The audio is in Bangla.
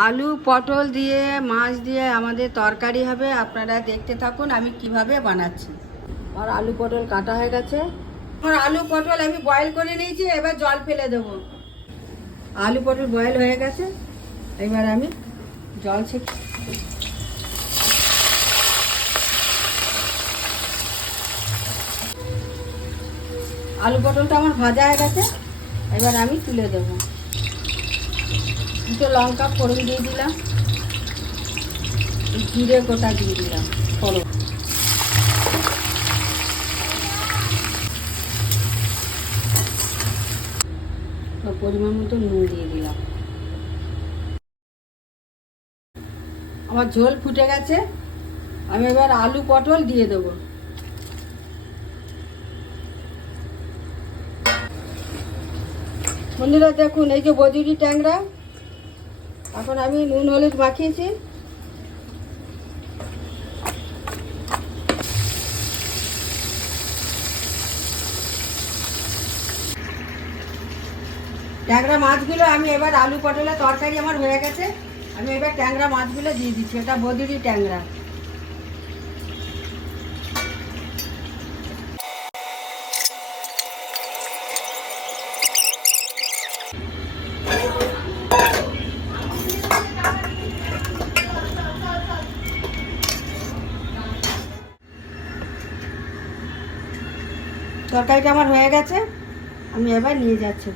আলু পটল দিয়ে মাছ দিয়ে আমাদের তরকারি হবে। আপনারা দেখতে থাকুন আমি কিভাবে বানাচ্ছি। আর আলু পটল কাটা হয়ে গেছে। আমার আলু পটল আমি বয়েল করে নিয়েছি, এবার জল ফেলে দেবো। আলু পটল বয়েল হয়ে গেছে, এবার আমি জল ছেঁকে আলু পটলটা আমার ভাজা হয়ে গেছে, এবার আমি তুলে দেবো। দুটো লঙ্কা ফোড়ন দিয়ে দিলাম, জিরে গোটা দিয়ে দিলাম ফোড়ন, পরিমাণ মতো নুন দিয়ে দিলাম। আমার ঝোল ফুটে গেছে, আমি এবার আলু পটল দিয়ে দেবো। বন্ধুরা দেখুন, এই যে বজুরি ট্যাংরা, এখন আমি নুন হলুদ মাখিয়েছি। ট্যাংরা মাছগুলো আমি এবার আলু পটলের তরকারি আমার হয়ে গেছে, আমি এবার ট্যাংরা মাছগুলো দিয়ে দিচ্ছি। এটা বজুরি ট্যাংরা। তরকারিটা আমার হয়ে গেছে, আমি এবার নিয়ে যাচ্ছি।